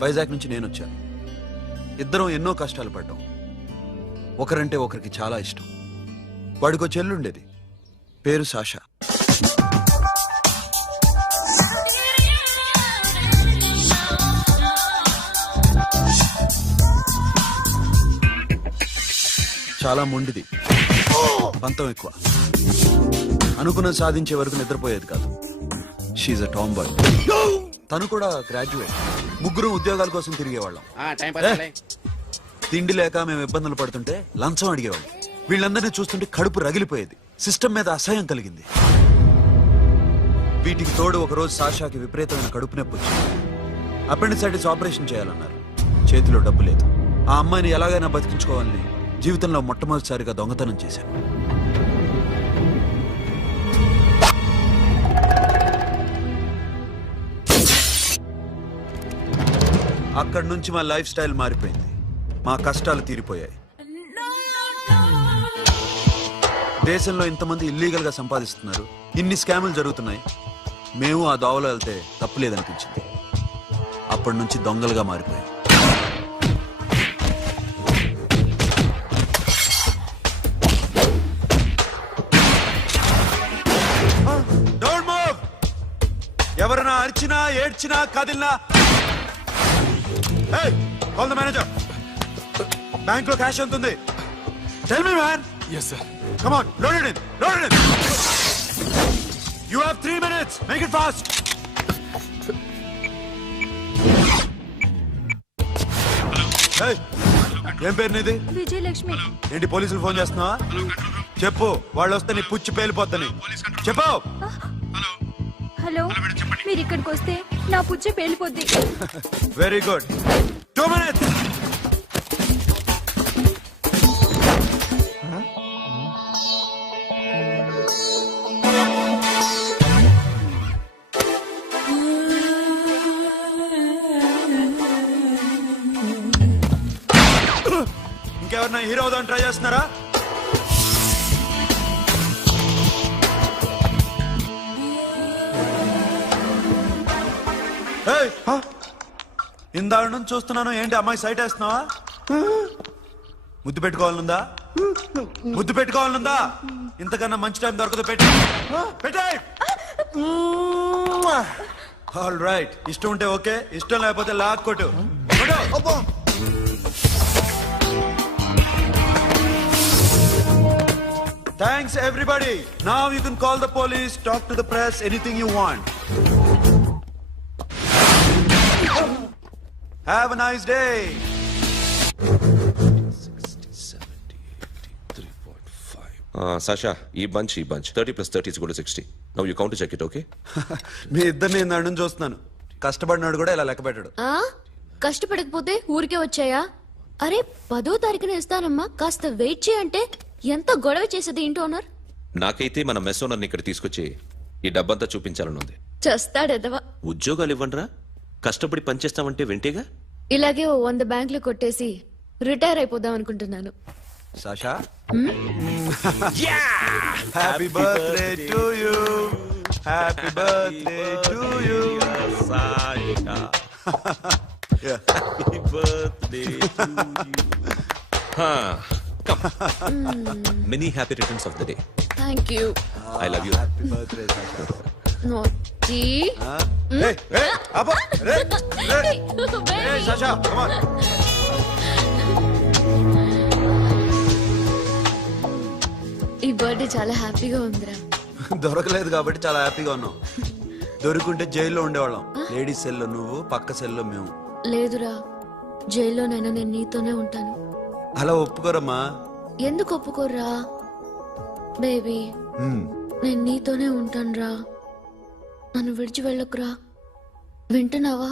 వైజాగ్ నుంచి నేను వచ్చాను. ఇద్దరం ఎన్నో కష్టాలు పడ్డాం. ఒకరంటే ఒకరికి చాలా ఇష్టం. వాడికో చెల్లుండేది, పేరు సాషా. చాలా మొండిది, పంతం ఎక్కువ. అనుకున్నది సాధించే వరకు నిద్రపోయేది కాదు. She's a tomboy. తను కూడా గ్రాడ్యుయేట్. ముగ్గురు ఉద్యోగాల కోసం తిరిగేవాళ్ళం. తిండి లేక మేము ఇబ్బందులు పడుతుంటే లంచం అడిగేవాళ్ళం. వీళ్ళందరినీ చూస్తుంటే కడుపు రగిలిపోయేది. సిస్టమ్ మీద అసహ్యం కలిగింది. వీటికి తోడు ఒకరోజు సాషాకి విపరీతమైన కడుపు నొప్పి వచ్చింది. అపెండిసైటిస్ ఆపరేషన్ చేయాలన్నారు. చేతిలో డబ్బు లేదు. ఆ అమ్మాయిని ఎలాగైనా బతికించుకోవాలని జీవితంలో మొట్టమొదటిసారిగా దొంగతనం చేశాను. అక్కడి నుంచి మా లైఫ్ స్టైల్ మారిపోయింది. మా కష్టాలు తీరిపోయాయి. దేశంలో ఇంతమంది ఇల్లీగల్ గా సంపాదిస్తున్నారు, ఇన్ని స్కాములు జరుగుతున్నాయి. మేము ఆ దోవలో వెళ్తే తప్పులేదనిపించింది. అప్పటి నుంచి దొంగలుగా మారిపోయాం. Don't move. ఎవరైనా అరిచినా ఏడ్చినా కదిలినా కాల్ ద మేనేజర్. బ్యాంక్ లో క్యాష్ ఎంత ఉంది? Tell me man. Yes, sir. Come on, load it in. Load it in. You have 3 minutes. Make it fast. Hey, ఏం పేరు నీది? విజయలక్ష్మి. ఏంటి పోలీసులు ఫోన్ చేస్తున్నావా? చెప్పు, వాళ్ళు వస్తే నీ పుచ్చి పేలిపోద్దని చెప్పు. హలో, మీరు ఇక్కడికి వస్తే నా పుచ్చ పేలిపోద్ది. Very good. 2 minutes. ఇంకెవరన్నా హీరో అవుదామని ట్రై చేస్తున్నారా? ఇందాక నుంచి చూస్తున్నాను. ఏంటి అమ్మాయి సైట్ వేస్తున్నావా? ముద్దు పెట్టుకోవాలనుందా? ముద్దు పెట్టుకోవాలనుందా? ఇంతకన్నా మంచి టైం దొరకదు. పెట్టే. All right. ఇష్టం ఉంటే ఓకే, ఇష్టం లేకపోతే లాక్ కొట్టు. Thanks everybody. Now you can call the police, talk to the press, anything you want. Have a nice day. 60, 70, 80, 3.5. Sasha, ఈ bunch 30 plus 30 is equal to 60. Now you count to check it, okay? మీ ఇద్దరిని ఇందాక నుంచి చూస్తున్నాను. కష్టపడినాడు కూడా ఇలా లెక్క పెట్టాడు. కష్టపడకపోతే ఊరికే వచ్చాయా? అరే 10వ తారీఖున ఇస్తానమ్మా, కాస్త వెయిట్ చేయంటే ఎంత గొడవ చేసేది ఏంటి ఓనర్. నాకైతే మన మెస్ ఓనర్ని ఇక్కడ తీసుకొచ్చి ఈ డబ్బంతా చూపించాలని ఉంది. చేస్తాడెదవా. ఉద్యోగాలు ఇవ్వండిరా, కష్టపడి పనిచేస్తామంటే వింటేగా. ఇలాగే 100 బ్యాంకులు కొట్టేసి రిటైర్ అయిపోదాం అనుకుంటున్నాను. Sasha, happy birthday to you. Happy birthday to you Sasha. Happy birthday to you. Many happy returns of the day. Thank you. I love you. Happy birthday Sasha. Naughty. Hey, అబ్బా. Hey, Sasha, come on. ఈ birthday చాలా హ్యాపీగా ఉందిరా. దొరకలేదు కాబట్టి చాలా హ్యాపీగా ఉన్నాం. దొరుకుంటే జైల్లో ఉండేవాళ్ళం. లేడీస్ సెల్లో నువ్వు, పక్క సెల్లో మేము. లేదురా, జైల్లోనైనా నేను నీతోనే ఉంటాను. అలా ఒప్పుకోరమ్మా. ఎందుకు ఒప్పుకోర్రా బేబీ? నేను నీతోనే ఉంటానురా, నన్ను విడిచి వెళ్ళకురా. వింటున్నావా?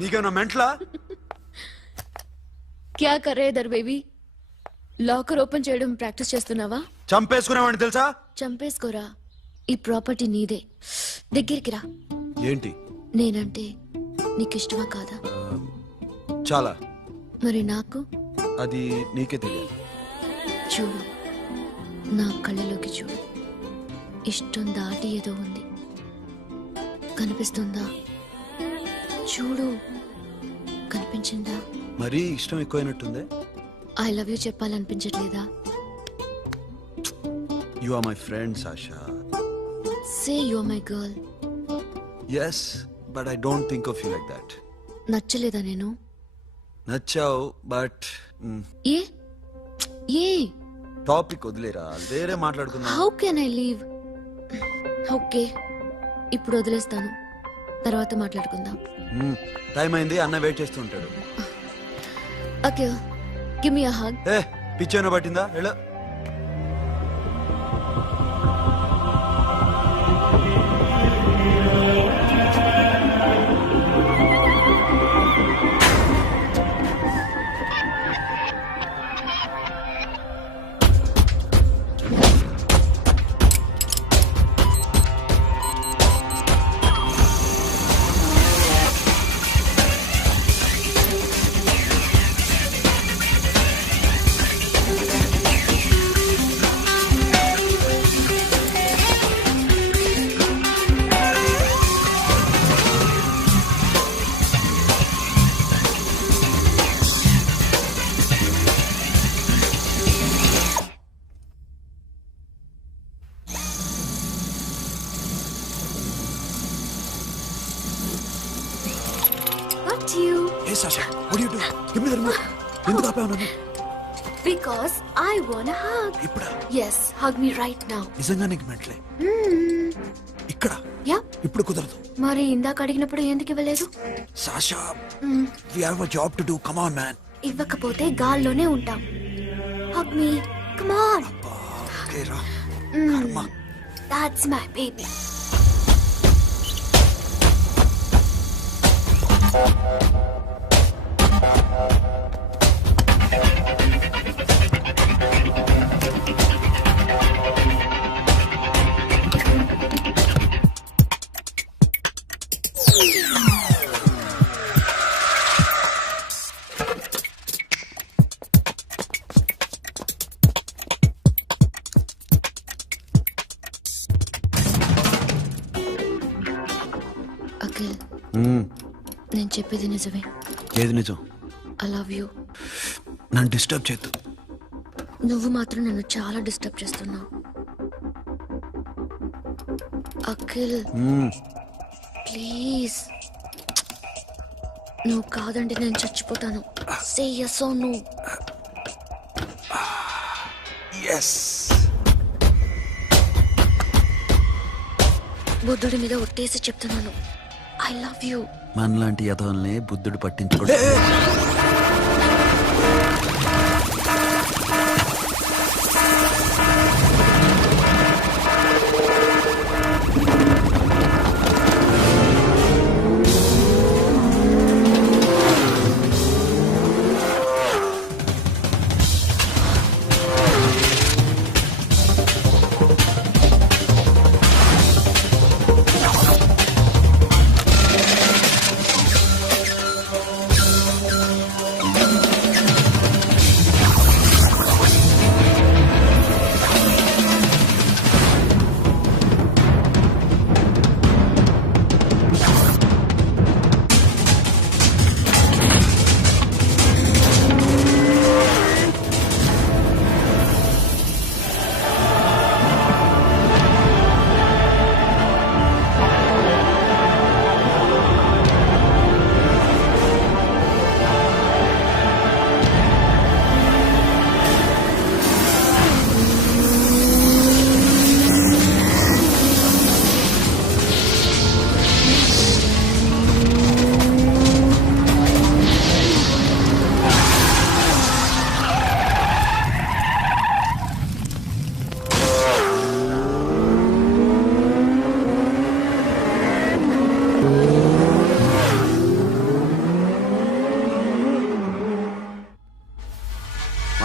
నీకేమన్నా మెంట్లా? క్యా కర్ రే ఇధర్ బేబీ? లాకర్ ఓపెన్ చేయడం ప్రాక్టీస్ చేస్తున్నావా? చంపేసుకునేవాడిని తెలుసా? చంపేసుకోరా, ఈ ప్రాపర్టీ నీదే. దగ్గరికి రా. ఏంటి? నేనంటే నీకు ఇష్టమా కాదా? చాలా. మరి నాకు? అది నీకే తెలియాలి. చూడు, నా కళ్ళలోకి చూడు. ఇష్టం దాటి ఏదో ఉంది, కనిపిస్తుందా? చూడు, కనిపించిందా? మరీ ఇష్టం ఎక్కువైనట్టుందే. ఐ లవ్ యూ చెప్పాలనిపించట్లేదా? You are my friend Sasha. Say you are my girl. Yes, but I don't think of you like that. నచ్చలేదా నేను? నచ్చావు, బట్ ఏ ఏ టాపిక్ వదిలేరా, వేరే మాట్లాడుకుందాం. How can I leave? Okay, ఇప్పుడు వదిలేస్తాను, తర్వాత మాట్లాడుకుందాం. టైం అయింది, అన్న వెయిట్ చేస్తూ ఉంటాడు. Okay, give me a hug. ఏ పిచ్చోన పట్టిందా? వెళ్ళు. What you? ఏ Sasha, what are you doing? Give me the remote. ఎందుకు ఆపావు నన్ను? Because I want a hug. ఇప్పుడా? Yes, hug me right now. నిజంగా నీకు మెంటలే? ఇక్కడ Yeah. ఇప్పుడు కుదరదు. మరి ఇందాక అడిగినప్పుడు ఎందుకు ఇవ్వలేదు? Sasha, we have a job to do. Come on, man. ఇవ్వకపోతే గాల్లోనే ఉంటాం. Hug me. Come on. Okay, రా. కర్మ. That's my baby. అఖిల్, నేను చెప్పేది నిజమే. ఏది నిజం? I love you. నన్ను డిస్టర్బ్ చేయొద్దు. నువ్వు మాత్రం నన్ను చాలా డిస్టర్బ్ చేస్తున్నావు. అఖిల్, ప్లీజ్. నువ్వు కాదంటే నేను చచ్చిపోతాను. సే yes or no. ఎస్. బుద్ధుడి మీద ఒట్టేసి చెప్తున్నాను, ఐ లవ్ యూ. మనలాంటి యథోల్ని బుద్ధుడు పట్టించుకోడు.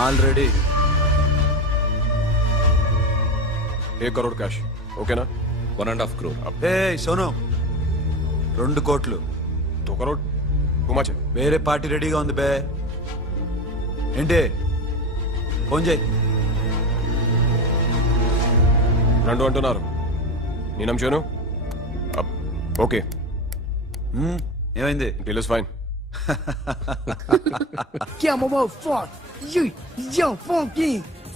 Already 1 crore cash. ఓకేనా? 1.5 crore. ఏ సోను, 2 కోట్లు 2 करोड़ टू मच है. వేరే పార్టీ రెడీగా ఉంది బే. ఏంటి ఫోన్ చేయి. రెండు అంటున్నారు. నేను నమ్మాను. ఓకే, ఏమైంది? Deal is fine. Que é mamão forte, yo funky,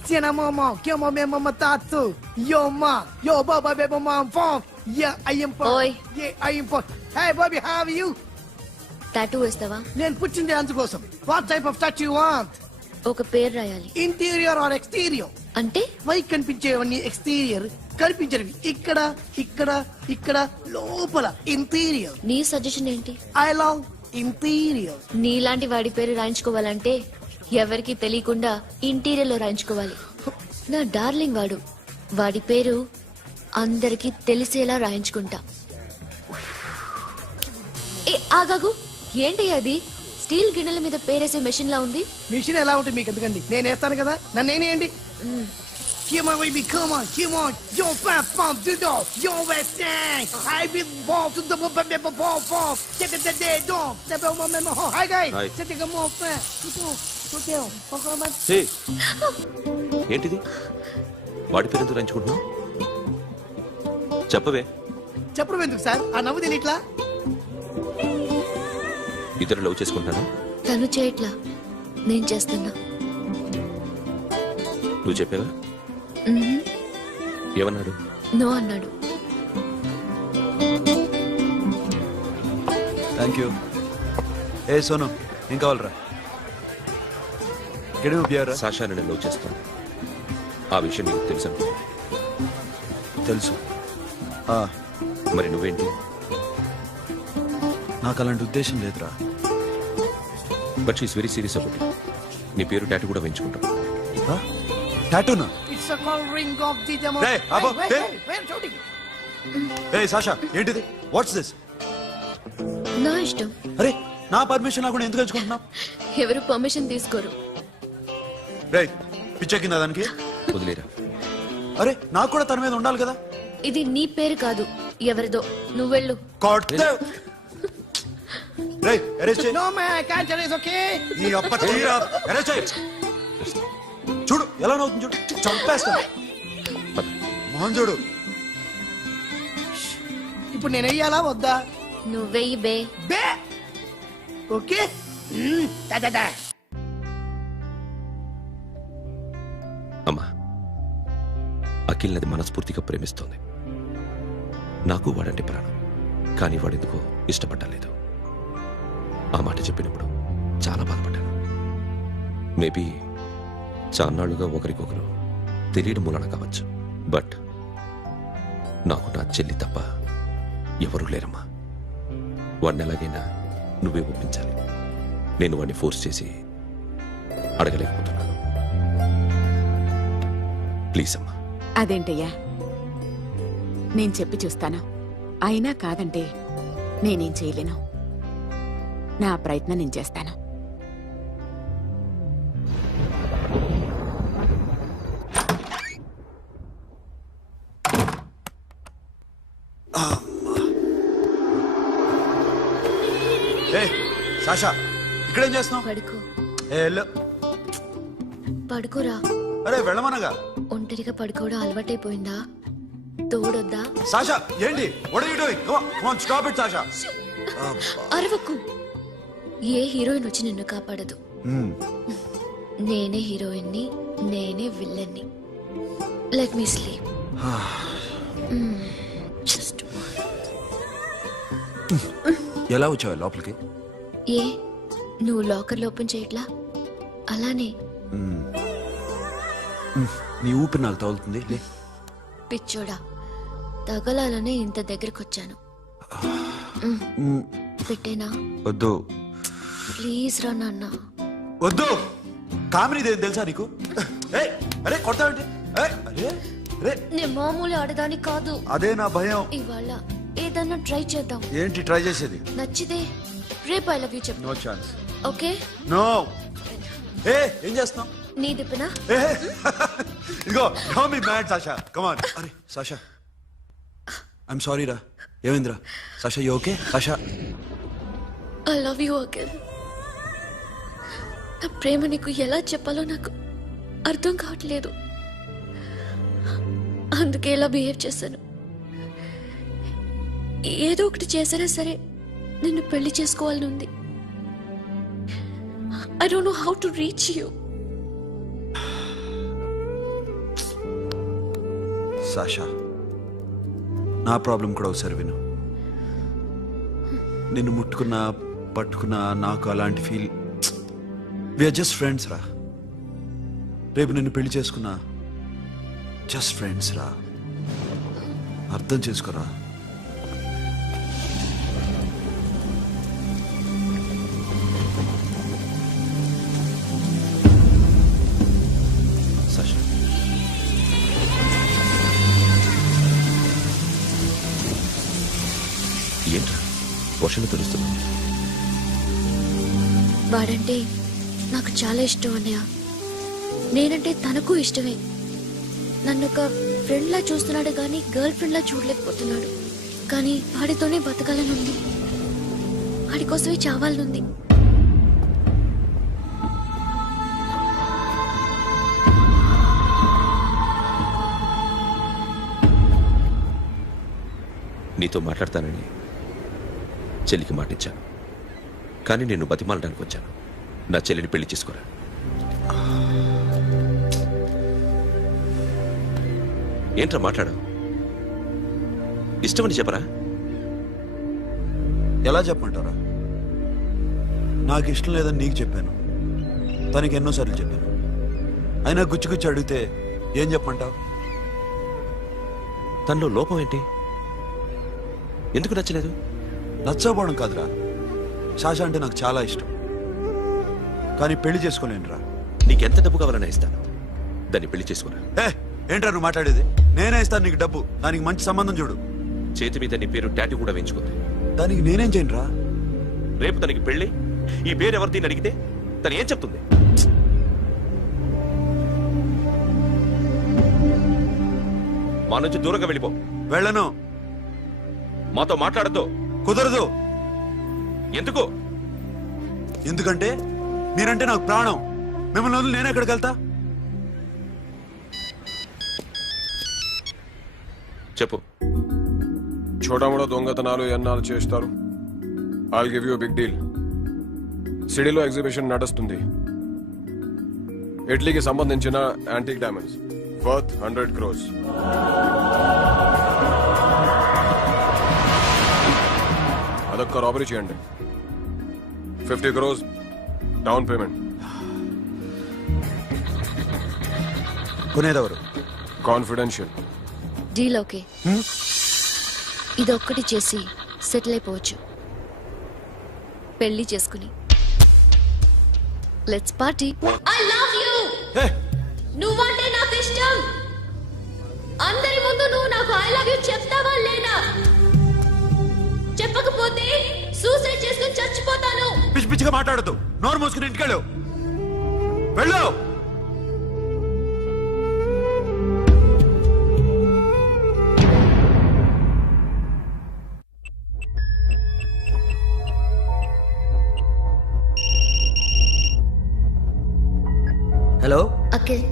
cena mamão, que é mamão mamão tatu, yo ma, yo baba beba mam funk, yeah I am funk, Oi. yeah I am funk. Hey Bobby, how are you? Tattoo వేస్తావా? నేను పుట్టింది అందుకోసం. What type of tattoo you want? ఒక పేరు రాయాలి. Interior or exterior? అంటే పై కనిపించేవన్నీ exterior, కనిపించేవి ఇక్కడ ఇక్కడ ఇక్కడ లోపల ఇంటీరియర్. నీ సజెషన్ ఏంటి? I love interior. నీలాంటి వాడి పేరు రాయించుకోవాలంటే ఎవరికి తెలియకుండా ఇంటీరియర్ లో రాయించుకోవాలి. నా డార్లింగ్ వాడు. వాడి పేరు అందరికి తెలిసేలా రాయించుకుంటా. ఏ ఆగాగు, ఏంటి అది? స్టీల్ గిన్నెల మీద పేరేసే మెషిన్ లా ఉంది. మిషన్ ఎలా ఉంటుంది మీకు ఎందుకండి? నేను వేస్తాను కదా, నన్ను నేనేయండి. Come on, baby, come on, come on. Yo, fat pump, do do. Yo, west thing. I be ball to the ball, ball. Get the dead dog. The bell, my memo. Hi, guys. Hi. Set the more fat. Hotel. హే, ఏంటిది? వాడి పేరు ఎందుకు రంచుకుంటున్నావు? చెప్పవే. చెప్పడం ఎందుకు sir? ఆ నవ్వు తిని ఇద్దరు లవ్ చేసుకుంటాను. తను చేయట్లా, నేను చేస్తున్నా. నువ్వు చెప్పావా? ఏమన్నాడు? నో అన్నాడు. Thank you. ఏ సోను, ఏం కావాలరా? కెడీ ప్యారా? సాషాని నేను లవ్ చేస్తాను. ఆ విషయం నీకు తెలుసా? తెలుసు. మరి నువ్వేంటి? నాకు అలాంటి ఉద్దేశం లేదురా. But she's very serious about it. నీ పేరు టాటూ కూడా వేయించుకుంటాం. టాటూనా? It's a call ring of the demo. Hey, Abo, hey. Where shooting? ఏ సాషా, ఏంటిది? What's this? నా ఇష్టం. అరే, నా పర్మిషన్ లేకుండా ఎందుకు ఎంచుకుంటున్నావు? ఎవరు పర్మిషన్ తీసుకోరు. రే, పిచ్చెక్కిందా దానికి? వదిలేరా. అరే, నాకు కూడా తన మీద ఉండాలి కదా. ఇది నీ పేరు కాదు, ఎవరిదో. నువ్వెళ్ళు. కొట్టేవ్. రేయ్, అరెస్ట్ చేయి. No man, I can't tell it's okay. నీ అప్ప తీరా. అరెస్ట్ చేయి. చూడు ఎలా నవ్వుతుంది, చూడు. చంపేస్తా. మోహన్ చూడు. ఇప్పుడు నేను వెయ్యాలా వద్దా? నువ్వెయ్యి బే. బే ఓకే. Da da da. అమ్మా, అఖిల్ నది మనస్ఫూర్తిగా ప్రేమిస్తోంది. నాకు వాడంటే ప్రాణం. కానీ వాడెందుకో ఇష్టపడలేదు. ఆ మాట చెప్పినప్పుడు చాలా బాధపడ్డాను. మేబీ చాన్నాళ్లుగా ఒకరికొకరు తెలియడం మూలన కావచ్చు. బట్ నాకు నా చెల్లి తప్ప ఎవరూ లేరమ్మా. వాడిని ఎలాగైనా నువ్వే ఒప్పించాలి. నేను వాడిని ఫోర్స్ చేసి అడగలేకపోతున్నాను. ప్లీజ్ అమ్మా. అదేంటయ్యా, నేను చెప్పి చూస్తాను. అయినా కాదంటే నేనేం చేయలేను. నా ప్రయత్నం నేను చేస్తాను. ఏ సాషా, ఇక్కడేం చేస్తున్నావు? పడుకో. ఏ వెళ్ళు. పడుకోరా. అరే వెళ్ళమనగా. ఒంటరిగా పడుకోవడం అలవాటైపోయిందా? తోడొద్దా? సాషా, ఏంటి? What are you doing? Come on, come on, stop it, Sasha. అరవకు. ఏ హీరోయిన్ వచ్చి నిన్ను కాపాడదు. నేనే హీరోయిన్ని, నేనే విల్లన్ని. Let me sleep. జస్ట్ ఎలా వచ్చావు లోపలికి? ఏ నువ్వు లాకర్ ఓపెన్ చేయట్లా? అలానే. నీ ఊపిరి నాకు తగులుతుంది. లే. పిచ్చోడా, తగలాలనే ఇంత దగ్గరకొచ్చాను. పెట్టేనా? వద్దు. ప్లీజ్ రా నాన్న. వద్దు. కామినీది తెలుసా నీకు? ఏయ్, అరే కొడతావేంటి? ఏయ్, అరే అరే, నేను మామూలు ఆడదాని కాదు. అదే నా భయం. ఇవాళ ఏదన్నా ట్రై చేద్దాం. ఏంటి ట్రై చేసేది? నచ్చితే రేపు ఐ లవ్ యూ చెప్పు. No chance. ఓకే? నో. ఏ ఏం చేస్తున్నావు? నీ దిప్పునా? ఏ ఇదిగో, don't be mad Sasha. Come on. అరే సాషా, ఐఎమ్ సారీ రా. ఏమైందిరా? Sasha, you okay? Sasha I love you Akhil. నా ప్రేమ నీకు ఎలా చెప్పాలో నాకు అర్థం కావట్లేదు. అందుకే ఇలా బిహేవ్ చేశాను. ఏదో ఒకటి చేసినా సరే నిన్ను పెళ్లి చేసుకోవాలని ఉంది. I don't know how to reach you. Sasha, నా ప్రాబ్లం కూడా ఒకసారి విను. నిన్ను ముట్టుకున్నా పట్టుకున్నా నాకు అలాంటి ఫీల్. వీఆర్ జస్ట్ ఫ్రెండ్స్ రా. రేపు నిన్ను పెళ్లి చేసుకున్నా జస్ట్ ఫ్రెండ్స్ రా. అర్థం చేసుకోరా. సాషా, ఏంట్రా వర్షంలో తెలుస్తున్నా? వాడంటే నాకు చాలా ఇష్టం అన్నయ్య. నేనంటే తనకు ఇష్టమే. నన్ను ఒక ఫ్రెండ్ లా చూస్తున్నాడు కానీ గర్ల్ ఫ్రెండ్ లా చూడలేకపోతున్నాడు. కానీ వాడితోనే బతకాలని ఉంది. వాడి కోసమే చావాలనుంది. నీతో మాట్లాడతానని చెల్లికి మాటిచ్చాను, కానీ నేను బతిమాలడానికి వచ్చాను. నా చెల్లిని పెళ్లి చేసుకోరా. ఏంట్రా మాట్లాడావు? ఇష్టమని చెప్పరా? ఎలా చెప్పమంటారా? నాకు ఇష్టం లేదని నీకు చెప్పాను, తనకి ఎన్నోసార్లు చెప్పాను. అయినా గుచ్చి గుచ్చి అడిగితే ఏం చెప్పమంటావు? తనలో లోపం ఏంటి? ఎందుకు నచ్చలేదు? నచ్చకపోవడం కాదురా, సాషా అంటే నాకు చాలా ఇష్టం, కానీ పెళ్లి చేసుకోలేనురా. నీకెంత డబ్బు కావాలన్నా ఇస్తాను, దాన్ని పెళ్లి చేసుకురా. ఏంట్రా నువ్వు మాట్లాడేది? నేనే ఇస్తాను నీకు డబ్బు, దానికి మంచి సంబంధం చూడు. చేతి మీద నీ పేరు టాటూ కూడా వేయించుకుంది. దానికి నేనేం చేయనురా? రేపు తనకి పెళ్లి ఈ పేరు ఎవరిది అడిగితే తను ఏం చెప్తుంది? మా నుంచి దూరంగా వెళ్ళిపో. వెళ్ళను. మాతో మాట్లాడద్దు. కుదరదు. ఎందుకు? ఎందుకంటే మీరంటే నాకు ప్రాణం. మిమ్మల్ని వదిలి నేను ఎక్కడికి వెళ్తా? చెప్పు. చోటమోటో దొంగతనాలు ఎన్నాళ్ళు చేస్తారు? I'll give you big deal. సిటీలో ఎగ్జిబిషన్ నడుస్తుంది. ఇటలీకి సంబంధించిన యాంటిక్ డైమండ్స్ వర్త్ 100 crores. అదొక్క రాబరీ చేయండి. 50 crores డౌన్ పేమెంట్. కొనేదెవరు? కాన్ఫిడెన్షియల్. Deal okay. ఇదొక్కటి చేసి సెటిల్ అయిపోవచ్చు. పెళ్లి చేసుకుని let's party. I love you. నువ్వంటే నాకు ఇష్టం. అందరి ముందు నువ్వు నాకు ఐ లవ్ యు చెప్తావా లేదా? చెప్పకపోతే సూసైడ్ చేసుకుని చచ్చిపోతాను. పిచ్చి పిచ్చిగా మాట్లాడద్దు. నోరు మూసుకుని ఇంటికెళ్ళు. వెళ్ళు. హలో అఖిల్,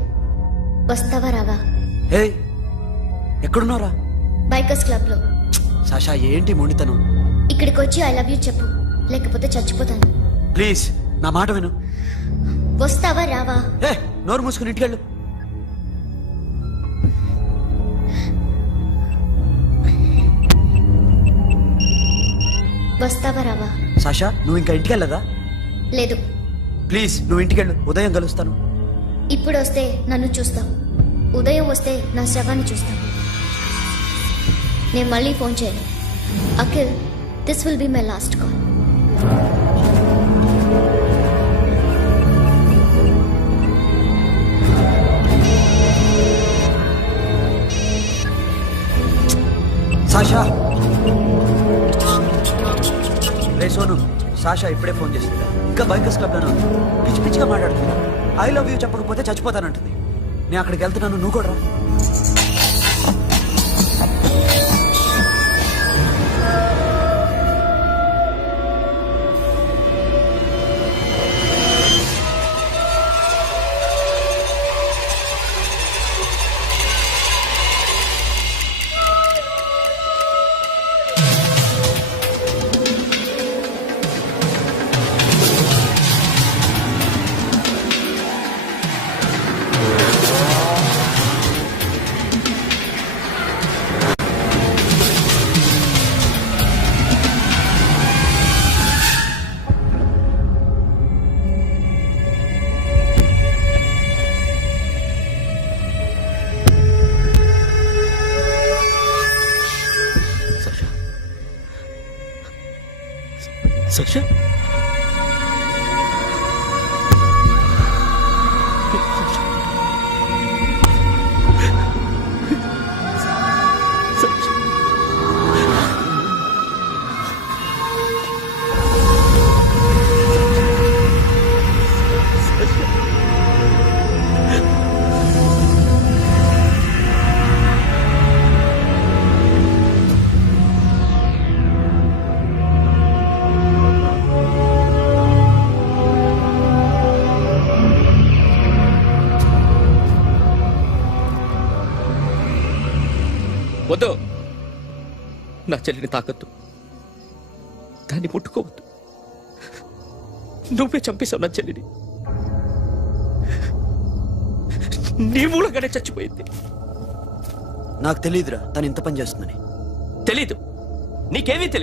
వస్తావా రావా? హే, ఎక్కడున్నారా? బైకర్స్ క్లబ్ లో. సాషా, ఏంటి మొండితనం? ఇక్కడికి వచ్చి ఐ లవ్ యూ చెప్పు, లేకపోతే చచ్చిపోతాను. ప్లీజ్ నా మాట విను. వస్తావా రావా? హే, నోరు మూసుకుని ఇంటికెళ్ళు. వస్తావా రావా? సాషా, నువ్వు ఇంకా ఇంటికెళ్ళదా? లేదు. ప్లీజ్ నువ్వు ఇంటికెళ్ళు. ఉదయం కలుస్తాను. ఇప్పుడు వస్తే నన్ను చూస్తావు, ఉదయం వస్తే నా శవాన్ని చూస్తావు. నేను మళ్ళీ ఫోన్ చేయను. Akhil, this will be my last call. Sasha, ray Sonu, Sasha ఇప్పుడే ఫోన్ చేసింది. ఇంకా బైకర్స్ క్లబ్ లోనే ఉంది. పిచ్చి పిచ్చిగా మాట్లాడుతుంది. ఐ లవ్ యూ చెప్పకపోతే చచ్చిపోతానంటుంది. నేను అక్కడికి వెళ్తున్నాను, నువ్వు కూడా రా. వద్దు, నా చెల్లిని తాకద్దు, దాన్ని ముట్టుకోవద్దు. నువ్వే చంపేశావు నా చెల్లిని. నీ మూలంగానే చచ్చిపోయింది. నాకు తెలియదురా తను ఇంత పని చేస్తుందని. తెలీదు, నీకేమీ తెలీదు.